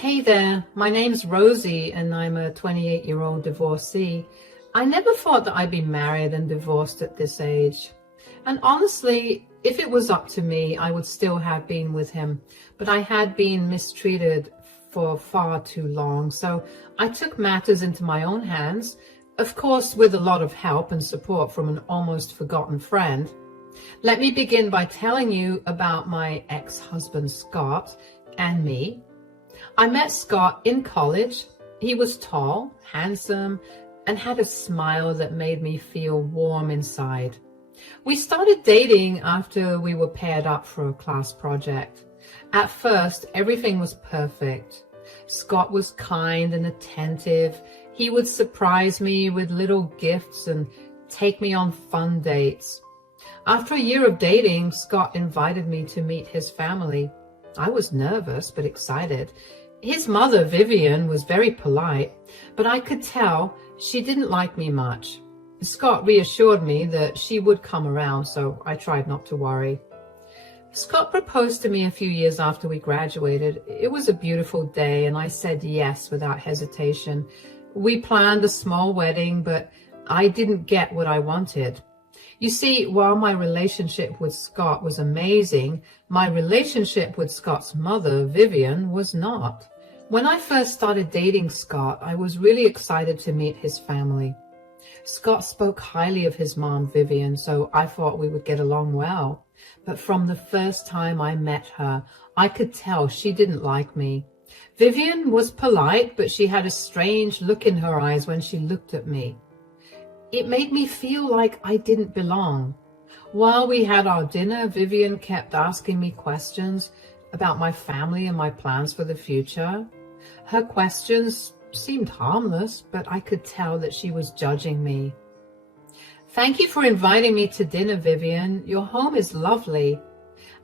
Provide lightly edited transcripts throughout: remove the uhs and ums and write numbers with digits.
Hey there, my name's Rosie and I'm a 28-year-old divorcee. I never thought that I'd be married and divorced at this age. And honestly, if it was up to me, I would still have been with him. But I had been mistreated for far too long, so I took matters into my own hands, of course with a lot of help and support from an almost forgotten friend. Let me begin by telling you about my ex-husband Scott and me. I met Scott in college. He was tall, handsome, and had a smile that made me feel warm inside. We started dating after we were paired up for a class project. At first, everything was perfect. Scott was kind and attentive. He would surprise me with little gifts and take me on fun dates. After a year of dating, Scott invited me to meet his family. I was nervous but excited. His mother, Vivian, was very polite, but I could tell she didn't like me much. Scott reassured me that she would come around, so I tried not to worry. Scott proposed to me a few years after we graduated. It was a beautiful day, and I said yes without hesitation. We planned a small wedding, but I didn't get what I wanted. You see, while my relationship with Scott was amazing, my relationship with Scott's mother, Vivian, was not. When I first started dating Scott, I was really excited to meet his family. Scott spoke highly of his mom, Vivian, so I thought we would get along well. But from the first time I met her, I could tell she didn't like me. Vivian was polite, but she had a strange look in her eyes when she looked at me. It made me feel like I didn't belong. While we had our dinner, Vivian kept asking me questions about my family and my plans for the future. Her questions seemed harmless, but I could tell that she was judging me. Thank you for inviting me to dinner, Vivian. Your home is lovely.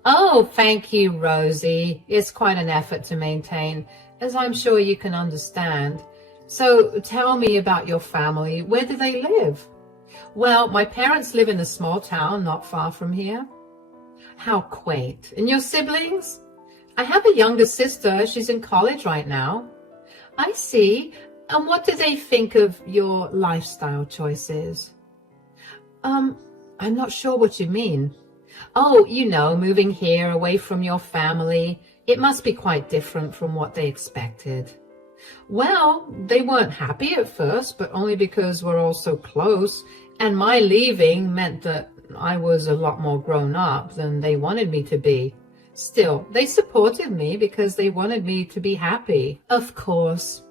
Oh, thank you, Rosie. It's quite an effort to maintain, as I'm sure you can understand. So tell me about your family. Where do they live? Well, my parents live in a small town not far from here. How quaint. And your siblings? I have a younger sister. She's in college right now. I see. And what do they think of your lifestyle choices? I'm not sure what you mean. Oh, moving here away from your family. It must be quite different from what they expected. Well, they weren't happy at first, but only because we're all so close, and my leaving meant that I was a lot more grown up than they wanted me to be. Still, they supported me because they wanted me to be happy. Of course,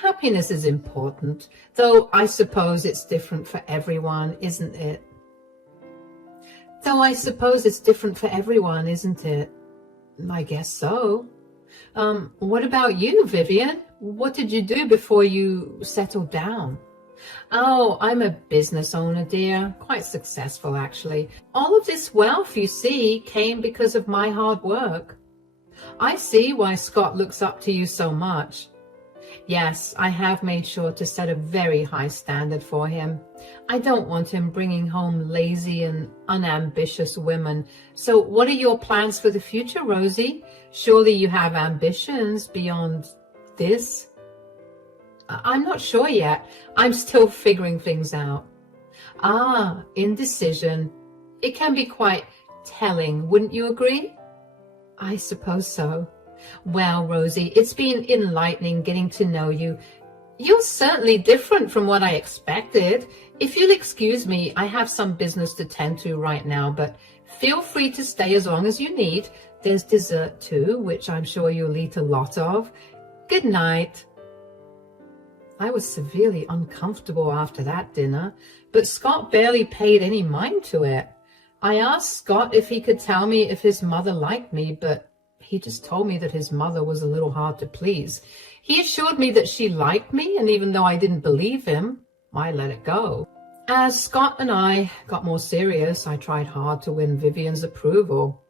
happiness is important, though I suppose it's different for everyone, isn't it? I guess so. What about you, Vivian? What did you do before you settled down? Oh, I'm a business owner, dear. Quite successful, actually. All of this wealth, you see, came because of my hard work. I see why Scott looks up to you so much. Yes, I have made sure to set a very high standard for him. I don't want him bringing home lazy and unambitious women. So what are your plans for the future, Rosie? Surely you have ambitions beyond this? I'm not sure yet. I'm still figuring things out. Ah, indecision. It can be quite telling, wouldn't you agree? I suppose so. Well, Rosie, it's been enlightening getting to know you. You're certainly different from what I expected. If you'll excuse me, I have some business to tend to right now, but feel free to stay as long as you need. There's dessert too, which I'm sure you'll eat a lot of. Good night. I was severely uncomfortable after that dinner, but Scott barely paid any mind to it. I asked Scott if he could tell me if his mother liked me, but he just told me that his mother was a little hard to please. He assured me that she liked me, and even though I didn't believe him, I let it go. As Scott and I got more serious, I tried hard to win Vivian's approval.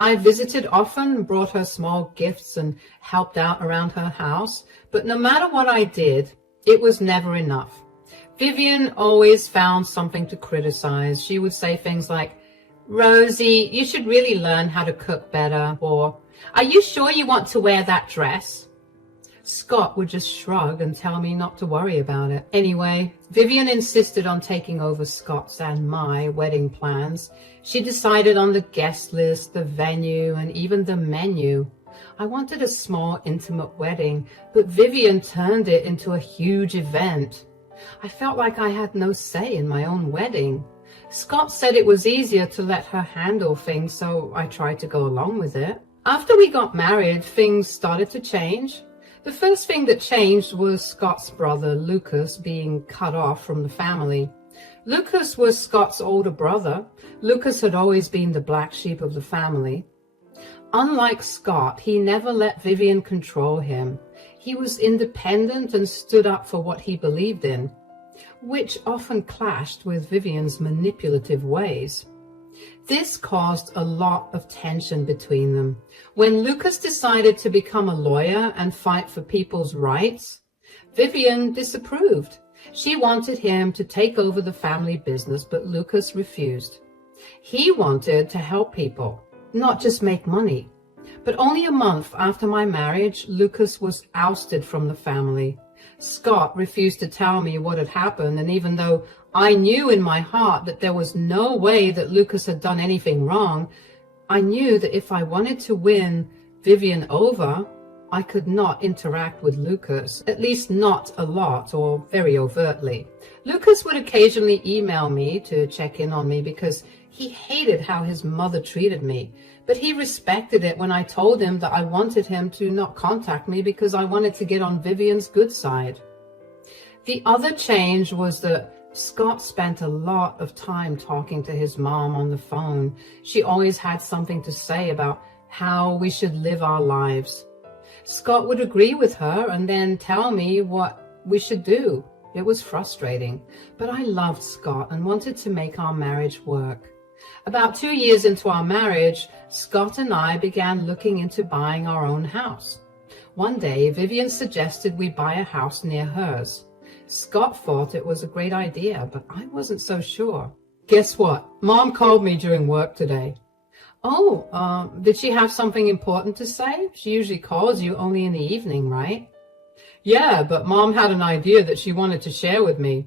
I visited often, brought her small gifts, and helped out around her house, but no matter what I did, it was never enough. Vivian always found something to criticize. She would say things like, Rosie, you should really learn how to cook better, or, are you sure you want to wear that dress? Scott would just shrug and tell me not to worry about it. Anyway, Vivian insisted on taking over Scott's and my wedding plans. She decided on the guest list, the venue, and even the menu. I wanted a small, intimate wedding, but Vivian turned it into a huge event. I felt like I had no say in my own wedding. Scott said it was easier to let her handle things, so I tried to go along with it. After we got married, things started to change. The first thing that changed was Scott's brother, Lucas, being cut off from the family. Lucas was Scott's older brother. Lucas had always been the black sheep of the family. Unlike Scott, he never let Vivian control him. He was independent and stood up for what he believed in, which often clashed with Vivian's manipulative ways. This caused a lot of tension between them. When Lucas decided to become a lawyer and fight for people's rights, Vivian disapproved. She wanted him to take over the family business, but Lucas refused. He wanted to help people, not just make money. But only a month after my marriage, Lucas was ousted from the family. Scott refused to tell me what had happened, and even though I knew in my heart that there was no way that Lucas had done anything wrong, I knew that if I wanted to win Vivian over, I could not interact with Lucas, at least not a lot or very overtly. Lucas would occasionally email me to check in on me because he hated how his mother treated me, but he respected it when I told him that I wanted him to not contact me because I wanted to get on Vivian's good side. The other change was that Scott spent a lot of time talking to his mom on the phone. She always had something to say about how we should live our lives. Scott would agree with her and then tell me what we should do. It was frustrating, but I loved Scott and wanted to make our marriage work. About 2 years into our marriage, Scott and I began looking into buying our own house. One day, Vivian suggested we buy a house near hers. Scott thought it was a great idea, but I wasn't so sure. Guess what? Mom called me during work today. Oh, did she have something important to say? She usually calls you only in the evening, right? Yeah, but Mom had an idea that she wanted to share with me.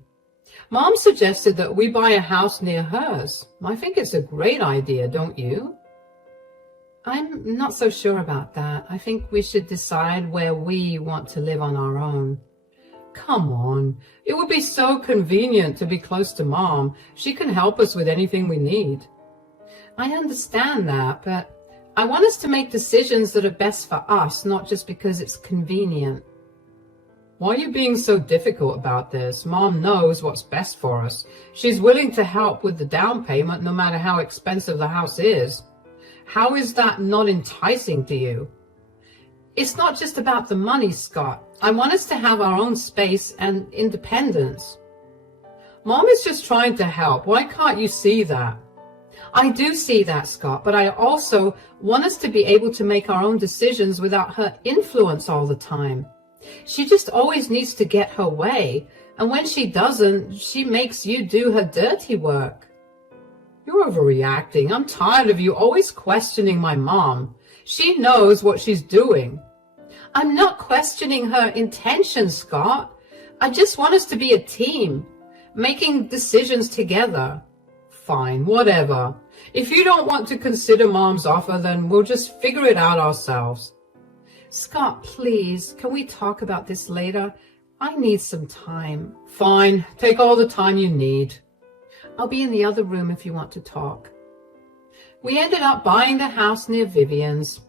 Mom suggested that we buy a house near hers. I think it's a great idea, don't you? I'm not so sure about that. I think we should decide where we want to live on our own. Come on. It would be so convenient to be close to Mom. She can help us with anything we need. I understand that, but I want us to make decisions that are best for us, not just because it's convenient. Why are you being so difficult about this? Mom knows what's best for us. She's willing to help with the down payment no matter how expensive the house is. How is that not enticing to you? It's not just about the money, Scott. I want us to have our own space and independence. Mom is just trying to help. Why can't you see that? I do see that, Scott, but I also want us to be able to make our own decisions without her influence all the time. She just always needs to get her way, and when she doesn't, she makes you do her dirty work. You're overreacting. I'm tired of you always questioning my mom. She knows what she's doing. I'm not questioning her intentions, Scott. I just want us to be a team, making decisions together. Fine, whatever. If you don't want to consider Mom's offer, then we'll just figure it out ourselves. Scott, please, can we talk about this later? I need some time. Fine, take all the time you need. I'll be in the other room if you want to talk. We ended up buying the house near Vivian's.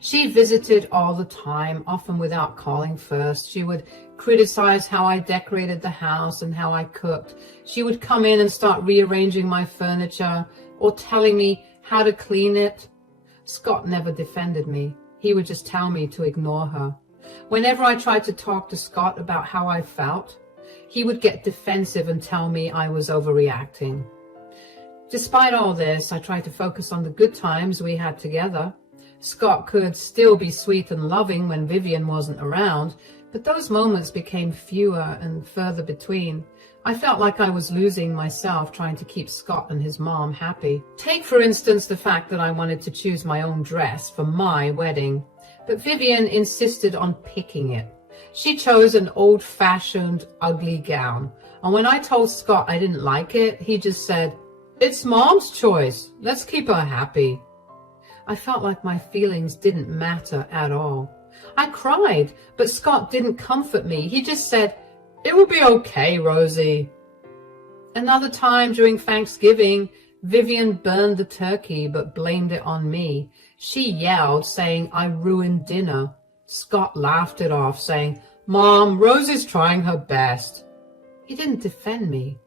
She visited all the time, often without calling first. She would criticize how I decorated the house and how I cooked. She would come in and start rearranging my furniture or telling me how to clean it. Scott never defended me. He would just tell me to ignore her. Whenever I tried to talk to Scott about how I felt, he would get defensive and tell me I was overreacting. Despite all this, I tried to focus on the good times we had together. Scott could still be sweet and loving when Vivian wasn't around, but those moments became fewer and further between. I felt like I was losing myself trying to keep Scott and his mom happy. Take, for instance, the fact that I wanted to choose my own dress for my wedding, but Vivian insisted on picking it. She chose an old-fashioned, ugly gown. And when I told Scott I didn't like it, he just said, "It's Mom's choice. Let's keep her happy." I felt like my feelings didn't matter at all. I cried, but Scott didn't comfort me. He just said, "It will be okay, Rosie." Another time during Thanksgiving, Vivian burned the turkey but blamed it on me. She yelled, saying I ruined dinner. Scott laughed it off, saying, "Mom, Rosie's trying her best." He didn't defend me.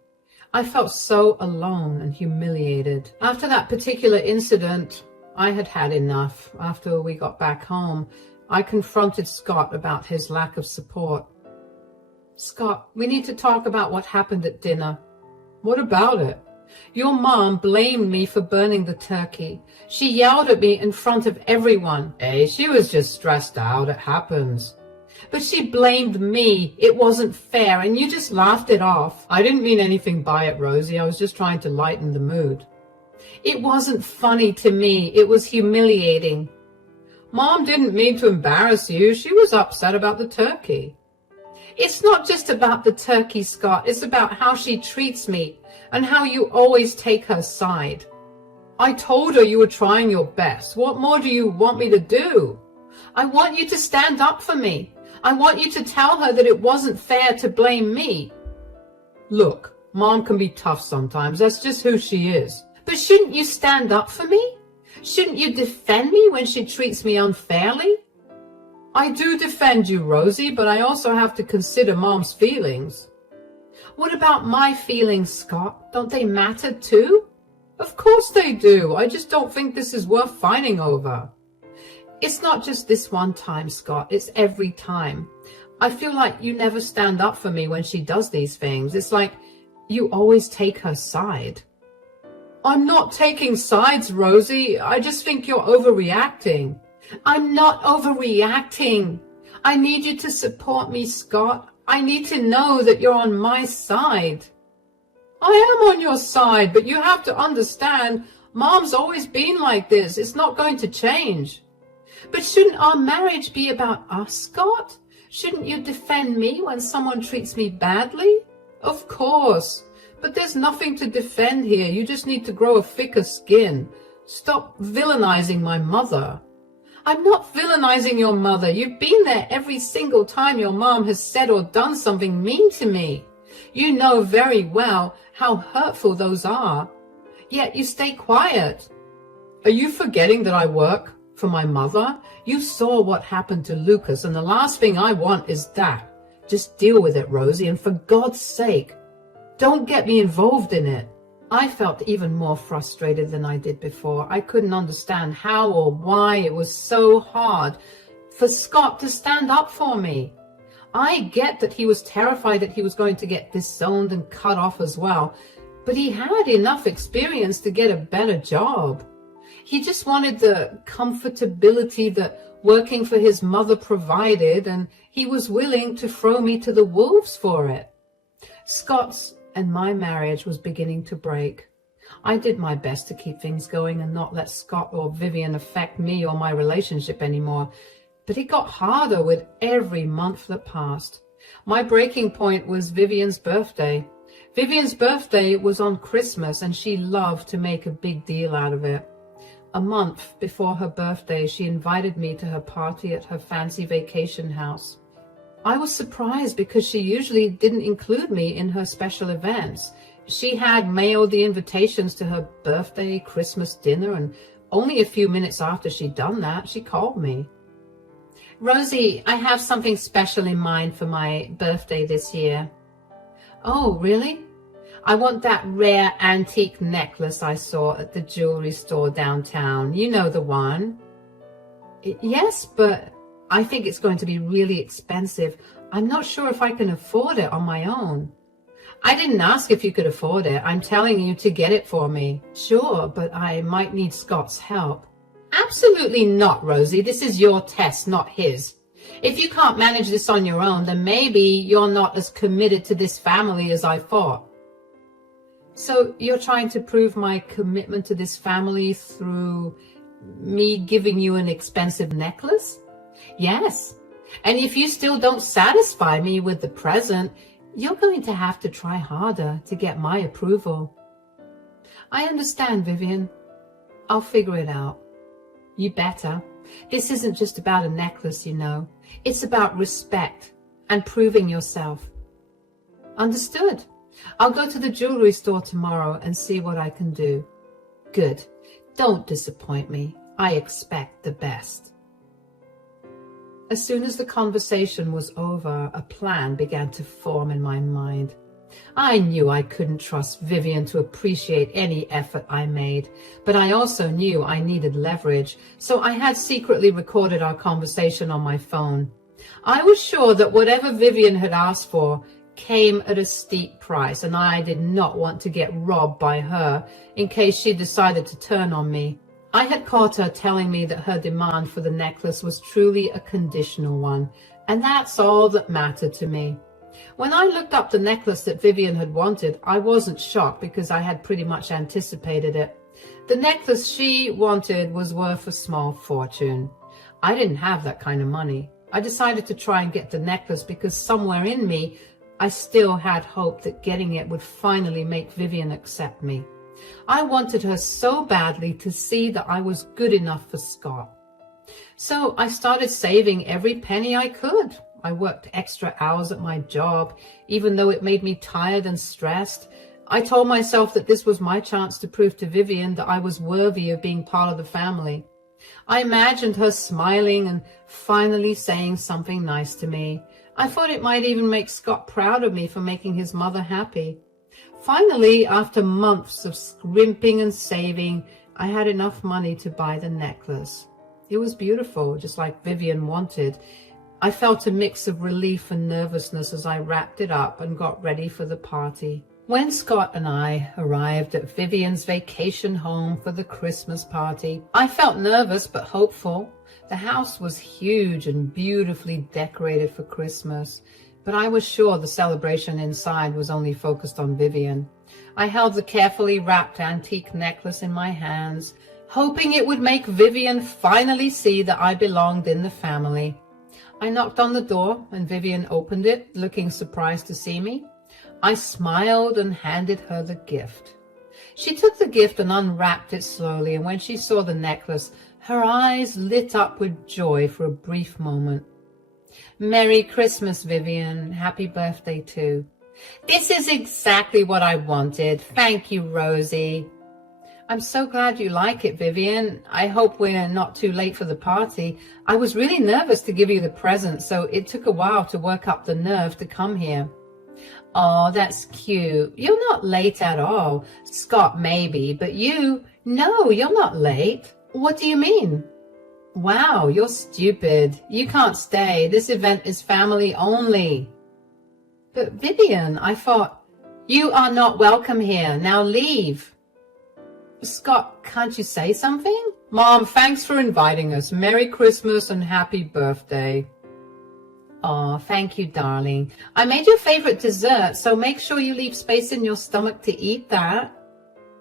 I felt so alone and humiliated. After that particular incident, I had had enough. After we got back home, I confronted Scott about his lack of support. "Scott, we need to talk about what happened at dinner." "What about it?" "Your mom blamed me for burning the turkey. She yelled at me in front of everyone." "Hey, she was just stressed out. It happens." "But she blamed me. It wasn't fair, and you just laughed it off." "I didn't mean anything by it, Rosie. I was just trying to lighten the mood." "It wasn't funny to me. It was humiliating." "Mom didn't mean to embarrass you. She was upset about the turkey." "It's not just about the turkey, Scott. It's about how she treats me and how you always take her side." "I told her you were trying your best. What more do you want me to do?" "I want you to stand up for me. I want you to tell her that it wasn't fair to blame me." "Look, Mom can be tough sometimes. That's just who she is." "But shouldn't you stand up for me? Shouldn't you defend me when she treats me unfairly?" "I do defend you, Rosie, but I also have to consider Mom's feelings." "What about my feelings, Scott? Don't they matter too?" "Of course they do. I just don't think this is worth fighting over." "It's not just this one time, Scott. It's every time. I feel like you never stand up for me when she does these things. It's like you always take her side." "I'm not taking sides, Rosie. I just think you're overreacting." "I'm not overreacting. I need you to support me, Scott. I need to know that you're on my side." "I am on your side, but you have to understand, Mom's always been like this. It's not going to change." "But shouldn't our marriage be about us, Scott? Shouldn't you defend me when someone treats me badly?" "Of course. But there's nothing to defend here. You just need to grow a thicker skin. Stop villainizing my mother." "I'm not villainizing your mother. You've been there every single time your mom has said or done something mean to me. You know very well how hurtful those are. Yet you stay quiet." "Are you forgetting that I work for my mother? You saw what happened to Lucas, and the last thing I want is that. Just deal with it, Rosie, and for God's sake, don't get me involved in it." I felt even more frustrated than I did before. I couldn't understand how or why it was so hard for Scott to stand up for me. I get that he was terrified that he was going to get disowned and cut off as well, but he had enough experience to get a better job. He just wanted the comfortability that working for his mother provided, and he was willing to throw me to the wolves for it. Scott's and my marriage was beginning to break. I did my best to keep things going and not let Scott or Vivian affect me or my relationship anymore, but it got harder with every month that passed. My breaking point was Vivian's birthday. Vivian's birthday was on Christmas, and she loved to make a big deal out of it. A month before her birthday, she invited me to her party at her fancy vacation house. I was surprised because she usually didn't include me in her special events. She had mailed the invitations to her birthday, Christmas dinner, and only a few minutes after she'd done that, she called me. "Rosie, I have something special in mind for my birthday this year." "Oh, really?" "I want that rare antique necklace I saw at the jewelry store downtown. You know the one." "Yes, but I think it's going to be really expensive. I'm not sure if I can afford it on my own." "I didn't ask if you could afford it. I'm telling you to get it for me." "Sure, but I might need Scott's help." "Absolutely not, Rosie. This is your test, not his. If you can't manage this on your own, then maybe you're not as committed to this family as I thought." "So you're trying to prove my commitment to this family through me giving you an expensive necklace?" "Yes. And if you still don't satisfy me with the present, you're going to have to try harder to get my approval. I understand, Vivian. I'll figure it out. You better. This isn't just about a necklace, you know. It's about respect and proving yourself. Understood. I'll go to the jewelry store tomorrow and see what I can do. Good. Don't disappoint me. I expect the best. As soon as the conversation was over, a plan began to form in my mind. I knew I couldn't trust Vivian to appreciate any effort I made, but I also knew I needed leverage, so I had secretly recorded our conversation on my phone. I was sure that whatever Vivian had asked for came at a steep price, and I did not want to get robbed by her in case she decided to turn on me. I had caught her telling me that her demand for the necklace was truly a conditional one, and that's all that mattered to me. When I looked up the necklace that Vivian had wanted, I wasn't shocked because I had pretty much anticipated it. The necklace she wanted was worth a small fortune. I didn't have that kind of money. I decided to try and get the necklace because somewhere in me, I still had hope that getting it would finally make Vivian accept me. I wanted her so badly to see that I was good enough for Scott. So I started saving every penny I could. I worked extra hours at my job, even though it made me tired and stressed. I told myself that this was my chance to prove to Vivian that I was worthy of being part of the family. I imagined her smiling and finally saying something nice to me. I thought it might even make Scott proud of me for making his mother happy. Finally, after months of scrimping and saving, I had enough money to buy the necklace. It was beautiful, just like Vivian wanted. I felt a mix of relief and nervousness as I wrapped it up and got ready for the party. When Scott and I arrived at Vivian's vacation home for the Christmas party, I felt nervous but hopeful. The house was huge and beautifully decorated for Christmas, but I was sure the celebration inside was only focused on Vivian. I held the carefully wrapped antique necklace in my hands, hoping it would make Vivian finally see that I belonged in the family. I knocked on the door and Vivian opened it, looking surprised to see me. I smiled and handed her the gift. She took the gift and unwrapped it slowly, and when she saw the necklace, her eyes lit up with joy for a brief moment. Merry Christmas, Vivian. Happy birthday, too. This is exactly what I wanted. Thank you, Rosie. I'm so glad you like it, Vivian. I hope we're not too late for the party. I was really nervous to give you the present, so it took a while to work up the nerve to come here. Oh, that's cute. You're not late at all. Scott, maybe, but you? No, you're not late. What do you mean? Wow, you're stupid. You can't stay. This event is family only. But Vivian, I thought, you are not welcome here. Now leave. Scott, can't you say something? Mom, thanks for inviting us. Merry Christmas and happy birthday. Oh, thank you, darling. I made your favorite dessert, so make sure you leave space in your stomach to eat that.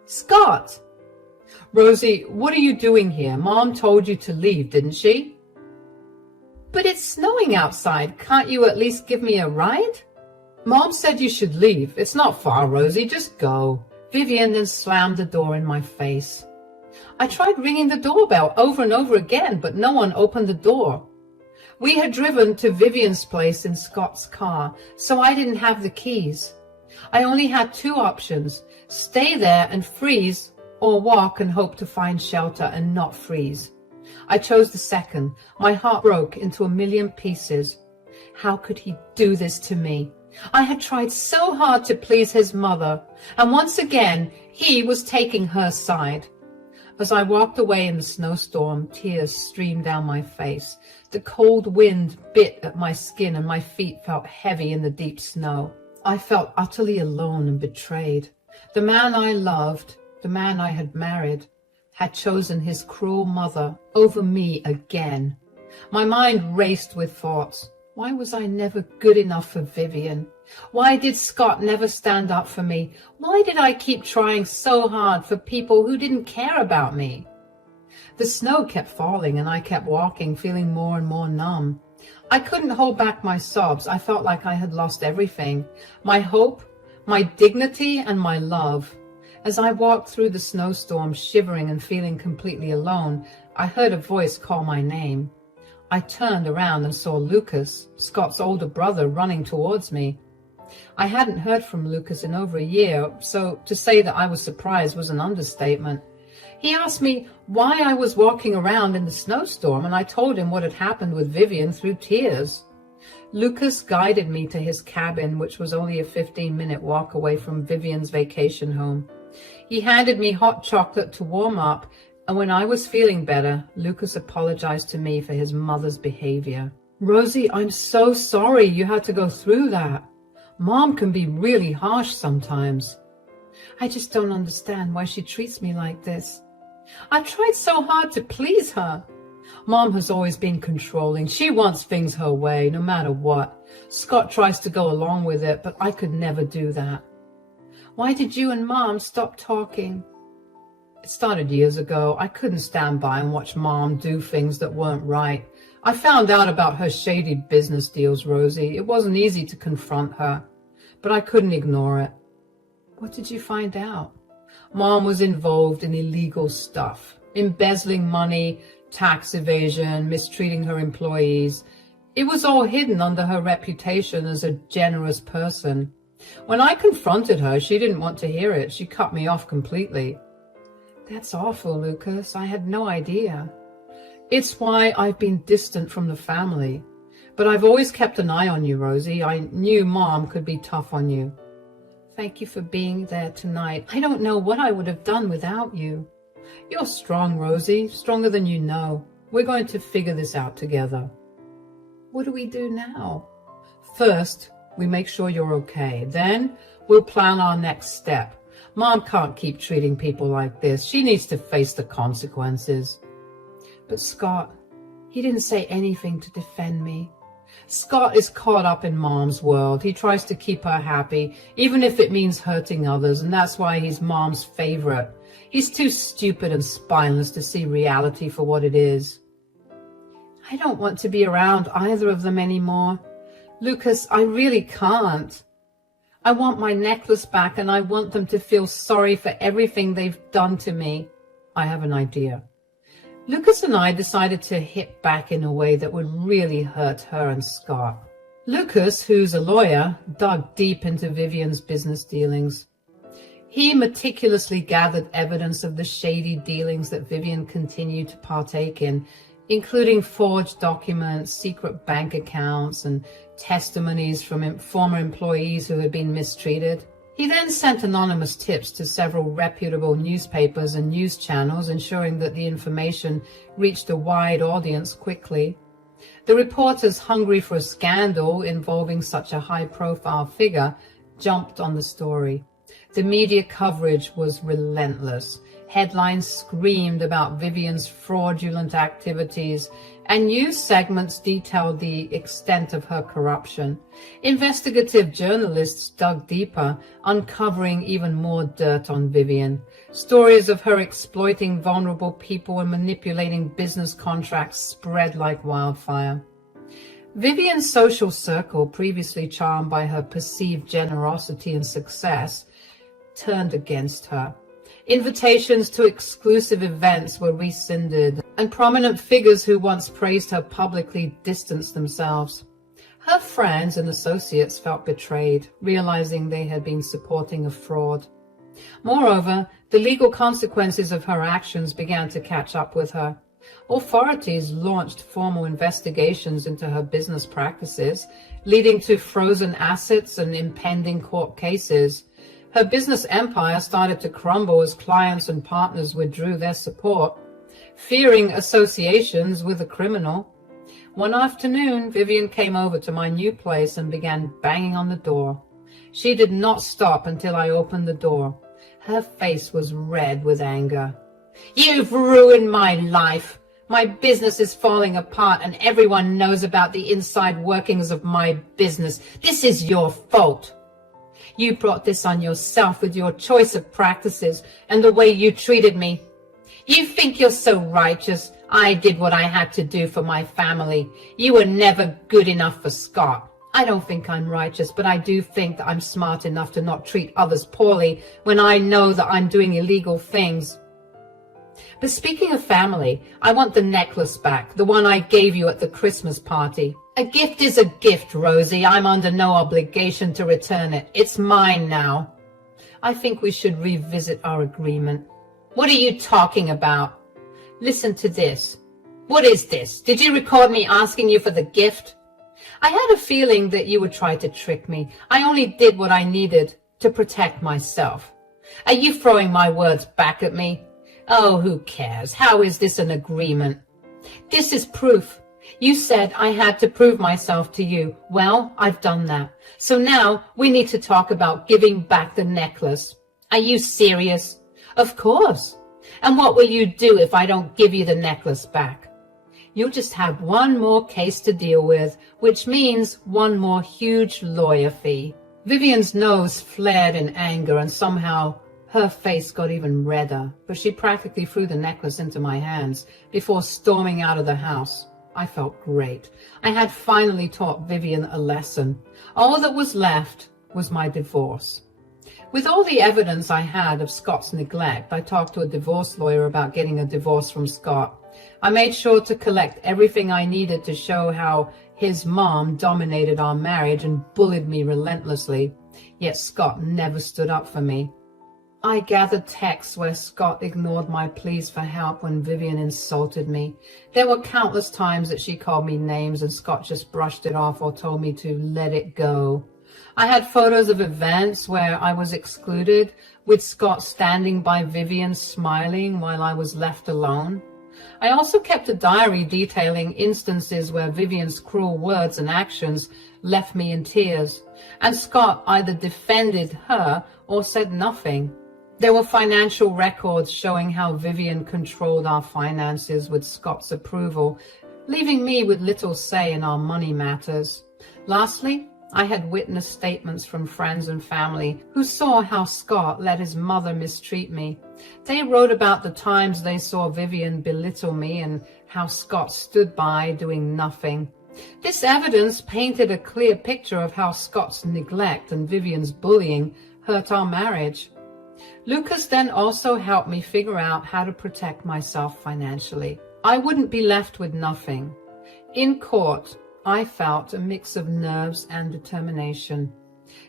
Scott! Rosie, what are you doing here? Mom told you to leave, didn't she? But it's snowing outside. Can't you at least give me a ride? Mom said you should leave. It's not far, Rosie. Just go. Vivian then slammed the door in my face. I tried ringing the doorbell over and over again, but no one opened the door. We had driven to Vivian's place in Scott's car, so I didn't have the keys. I only had two options, stay there and freeze, or walk and hope to find shelter and not freeze. I chose the second. My heart broke into a million pieces. How could he do this to me? I had tried so hard to please his mother, and once again, he was taking her side. As I walked away in the snowstorm, tears streamed down my face. The cold wind bit at my skin and my feet felt heavy in the deep snow. I felt utterly alone and betrayed. The man I loved, the man I had married, had chosen his cruel mother over me again. My mind raced with thoughts. Why was I never good enough for Vivian? Why did Scott never stand up for me? Why did I keep trying so hard for people who didn't care about me? The snow kept falling and I kept walking, feeling more and more numb. I couldn't hold back my sobs. I felt like I had lost everything. My hope, my dignity, and my love. As I walked through the snowstorm, shivering and feeling completely alone, I heard a voice call my name. I turned around and saw Lucas, Scott's older brother, running towards me. I hadn't heard from Lucas in over a year, so to say that I was surprised was an understatement. He asked me why I was walking around in the snowstorm, and I told him what had happened with Vivian through tears. Lucas guided me to his cabin, which was only a 15-minute walk away from Vivian's vacation home. He handed me hot chocolate to warm up, and when I was feeling better, Lucas apologized to me for his mother's behavior. "Rosie, I'm so sorry you had to go through that. Mom can be really harsh sometimes. I just don't understand why she treats me like this. I've tried so hard to please her. Mom has always been controlling. She wants things her way, no matter what. Scott tries to go along with it, but I could never do that. Why did you and Mom stop talking?" It started years ago. I couldn't stand by and watch Mom do things that weren't right. I found out about her shady business deals, Rosie. It wasn't easy to confront her, but I couldn't ignore it. What did you find out? Mom was involved in illegal stuff, embezzling money, tax evasion, mistreating her employees. It was all hidden under her reputation as a generous person. When I confronted her, she didn't want to hear it. She cut me off completely. That's awful, Lucas. I had no idea. It's why I've been distant from the family. But I've always kept an eye on you, Rosie. I knew Mom could be tough on you. Thank you for being there tonight. I don't know what I would have done without you. You're strong, Rosie, stronger than you know. We're going to figure this out together. What do we do now? First, we make sure you're okay. Then we'll plan our next step. Mom can't keep treating people like this. She needs to face the consequences. But Scott, he didn't say anything to defend me. Scott is caught up in Mom's world. He tries to keep her happy, even if it means hurting others, and that's why he's Mom's favorite. He's too stupid and spineless to see reality for what it is. I don't want to be around either of them anymore. Lucas, I really can't. I want my necklace back, and I want them to feel sorry for everything they've done to me. I have an idea. Lucas and I decided to hit back in a way that would really hurt her and Scott. Lucas, who's a lawyer, dug deep into Vivian's business dealings. He meticulously gathered evidence of the shady dealings that Vivian continued to partake in, including forged documents, secret bank accounts, and testimonies from former employees who had been mistreated. He then sent anonymous tips to several reputable newspapers and news channels, ensuring that the information reached a wide audience quickly. The reporters, hungry for a scandal involving such a high-profile figure, jumped on the story. The media coverage was relentless. Headlines screamed about Vivian's fraudulent activities, and news segments detailed the extent of her corruption. Investigative journalists dug deeper, uncovering even more dirt on Vivian. Stories of her exploiting vulnerable people and manipulating business contracts spread like wildfire. Vivian's social circle, previously charmed by her perceived generosity and success, turned against her. Invitations to exclusive events were rescinded, and prominent figures who once praised her publicly distanced themselves. Her friends and associates felt betrayed, realizing they had been supporting a fraud. Moreover, the legal consequences of her actions began to catch up with her. Authorities launched formal investigations into her business practices, leading to frozen assets and impending court cases. Her business empire started to crumble as clients and partners withdrew their support, fearing associations with a criminal. One afternoon, Vivian came over to my new place and began banging on the door. She did not stop until I opened the door. Her face was red with anger. "You've ruined my life. My business is falling apart, and everyone knows about the inside workings of my business. This is your fault. You brought this on yourself with your choice of practices and the way you treated me. You think you're so righteous. I did what I had to do for my family. You were never good enough for Scott. I don't think I'm righteous, but I do think that I'm smart enough to not treat others poorly when I know that I'm doing illegal things. But speaking of family, I want the necklace back, the one I gave you at the Christmas party. A gift is a gift, Rosie. I'm under no obligation to return it. It's mine now. I think we should revisit our agreement. What are you talking about? Listen to this. What is this? Did you record me asking you for the gift? I had a feeling that you would try to trick me. I only did what I needed to protect myself. Are you throwing my words back at me? Oh, who cares? How is this an agreement? This is proof. You said I had to prove myself to you. Well, I've done that. So now we need to talk about giving back the necklace. Are you serious? Of course. And what will you do if I don't give you the necklace back? You'll just have one more case to deal with, which means one more huge lawyer fee. Vivian's nose flared in anger, and somehow her face got even redder, but she practically threw the necklace into my hands before storming out of the house. I felt great. I had finally taught Vivian a lesson. All that was left was my divorce. With all the evidence I had of Scott's neglect, I talked to a divorce lawyer about getting a divorce from Scott. I made sure to collect everything I needed to show how his mom dominated our marriage and bullied me relentlessly, yet Scott never stood up for me. I gathered texts where Scott ignored my pleas for help when Vivian insulted me. There were countless times that she called me names and Scott just brushed it off or told me to let it go. I had photos of events where I was excluded, with Scott standing by Vivian smiling while I was left alone. I also kept a diary detailing instances where Vivian's cruel words and actions left me in tears, and Scott either defended her or said nothing. There were financial records showing how Vivian controlled our finances with Scott's approval, leaving me with little say in our money matters. Lastly, I had witnessed statements from friends and family who saw how Scott let his mother mistreat me. They wrote about the times they saw Vivian belittle me and how Scott stood by doing nothing. This evidence painted a clear picture of how Scott's neglect and Vivian's bullying hurt our marriage. Lucas then also helped me figure out how to protect myself financially. I wouldn't be left with nothing. In court, I felt a mix of nerves and determination.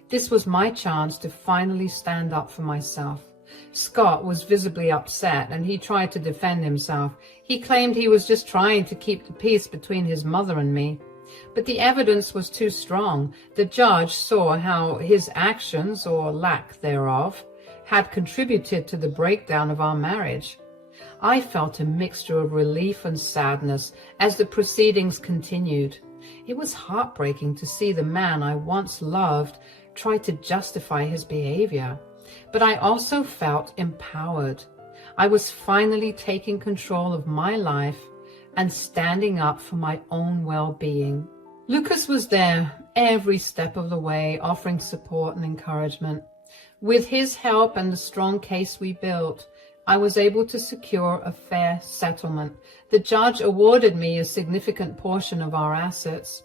This was my chance to finally stand up for myself. Scott was visibly upset and he tried to defend himself. He claimed he was just trying to keep the peace between his mother and me. But the evidence was too strong. The judge saw how his actions, or lack thereof, had contributed to the breakdown of our marriage. I felt a mixture of relief and sadness as the proceedings continued. It was heartbreaking to see the man I once loved try to justify his behavior, but I also felt empowered. I was finally taking control of my life and standing up for my own well-being. Lucas was there every step of the way, offering support and encouragement. With his help and the strong case we built, I was able to secure a fair settlement. The judge awarded me a significant portion of our assets.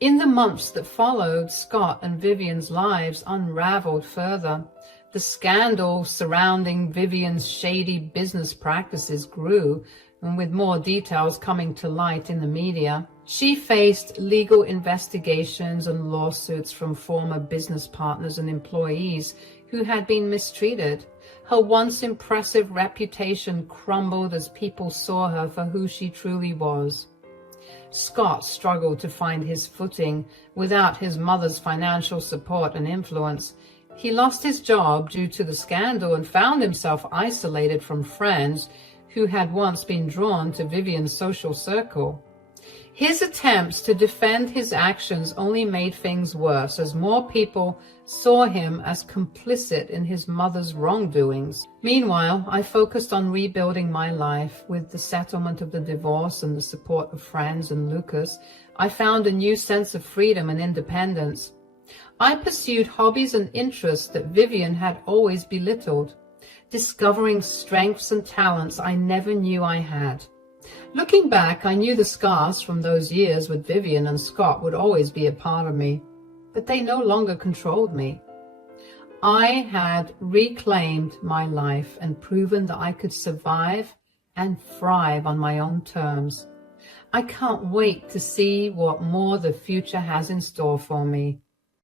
In the months that followed, Scott and Vivian's lives unraveled further. The scandal surrounding Vivian's shady business practices grew, and with more details coming to light in the media. She faced legal investigations and lawsuits from former business partners and employees who had been mistreated. Her once impressive reputation crumbled as people saw her for who she truly was. Scott struggled to find his footing without his mother's financial support and influence. He lost his job due to the scandal and found himself isolated from friends who had once been drawn to Vivian's social circle. His attempts to defend his actions only made things worse as more people saw him as complicit in his mother's wrongdoings. Meanwhile, I focused on rebuilding my life. With the settlement of the divorce and the support of friends and Lucas, I found a new sense of freedom and independence. I pursued hobbies and interests that Vivian had always belittled, discovering strengths and talents I never knew I had. Looking back, I knew the scars from those years with Vivian and Scott would always be a part of me, but they no longer controlled me. I had reclaimed my life and proven that I could survive and thrive on my own terms. I can't wait to see what more the future has in store for me.